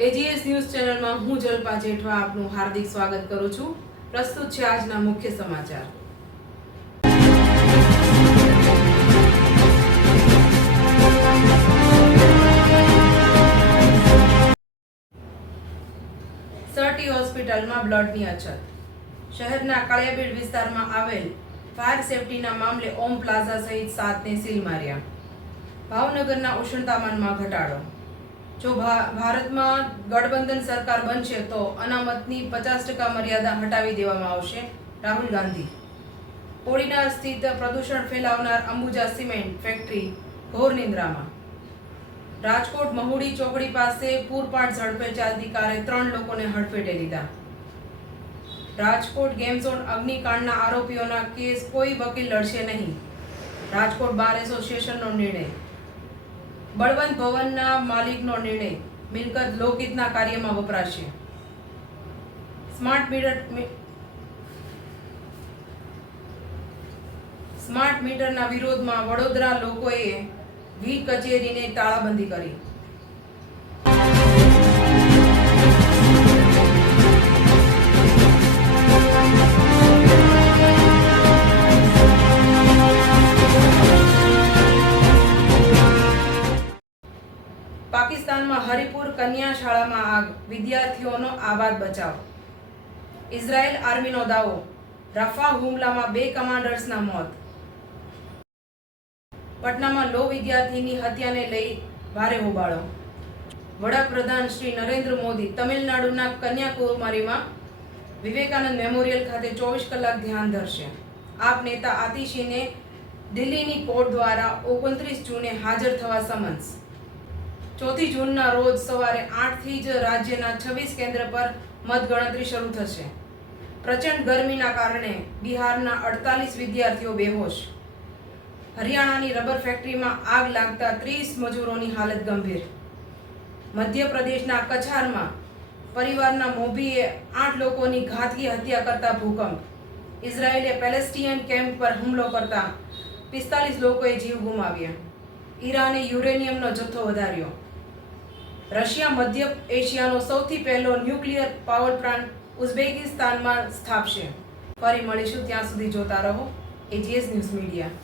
AGS news ચેનલમાં હું જલ્પા જેઠવા આપનું હાર્દિક સ્વાગત કરું છું। પ્રસ્તુત છે આજના મુખ્ય સમાચાર। સરટી હોસ્પિટલમાં બ્લડની અછત। શહેરના કાળિયાબીડ વિસ્તારમાં આવેલ ફાયર સેફટીના મામલે ઓમ પ્લાઝા સહિત 7ને સીલ માર્યા। ભાવનગરના ઉષ્ણતામાનમાં ઘટાડો। જો ભારતમાં ગઠબંધન સરકાર બનશે તો અનામતની 50% મર્યાદા હટાવી દેવામાં આવશે, રાહુલ ગાંધી। કોડીનાર સ્થિત પ્રદૂષણ ફેલાવનાર અંબુજા સિમેન્ટ ફેક્ટરી ઘોર નિંદ્રામાં। રાજકોટ મહુડી ચોકડી પાસે પૂરપાટ ઝડપે ચાલતી કારે 3 લોકોને હડફેટે લીધા। રાજકોટ ગેમ ઝોન અગ્નિકાંડના આરોપીઓના કેસ કોઈ વકીલ લડશે નહીં, રાજકોટ બાર એસોસિએશનનો નિર્ણય। બળવંત ભવનના માલિકનો નિર્ણય, મિલકત લોકહિતના કાર્યમાં વપરાશે। સ્માર્ટ મીટરના વિરોધમાં વડોદરા લોકોએ વી કચેરીને તાળાબંધી કરી। પાકિસ્તાનમાં હરિપુર કન્યા શાળામાં આગ, વિદ્યાર્થીઓનો આબાદ બચાવ। ઇઝરાયેલ આર્મીનો દાવો, રફા હુમલામાં 2 કમાન્ડર્સના મોત। પટનામાં લો વિદ્યાર્થીની હત્યાને લઈ ભારે હોબાળો। વડાપ્રધાન શ્રી નરેન્દ્ર મોદી તમિલનાડુના કન્યાકુમારીમાં વિવેકાનંદ મેમોરિયલ ખાતે 24 કલાક ધ્યાન ધરશે। આપ નેતા આતિશીને દિલ્હીની કોર્ટ દ્વારા 29 જૂને હાજર થવા સમન્સ। 4 જૂનના રોજ સવારે 8થી જ રાજ્યના 26 કેન્દ્ર પર મતગણતરી શરૂ થશે। પ્રચંડ ગરમીના કારણે બિહારના 48 વિદ્યાર્થીઓ બેહોશ। હરિયાણાની રબર ફેક્ટરીમાં આગ લાગતા 30 મજૂરોની હાલત ગંભીર। મધ્યપ્રદેશના કછારમાં પરિવારના મોભીએ 8 લોકોની ઘાતકી હત્યા કરતા ભૂકંપ। ઇઝરાયેલે પેલેસ્ટિયન કેમ્પ પર હુમલો કરતા 45 લોકોએ જીવ ગુમાવ્યા। ઈરાને યુરેનિયમનો જથ્થો વધાર્યો। રશિયા મધ્ય એશિયાનો સૌથી પહેલો ન્યુક્લિયર પાવર પ્લાન્ટ ઉઝબેકિસ્તાનમાં સ્થાપશે। ફરી મળીશું, ત્યાં સુધી જોતા રહો એજીએસ ન્યૂઝ મીડિયા।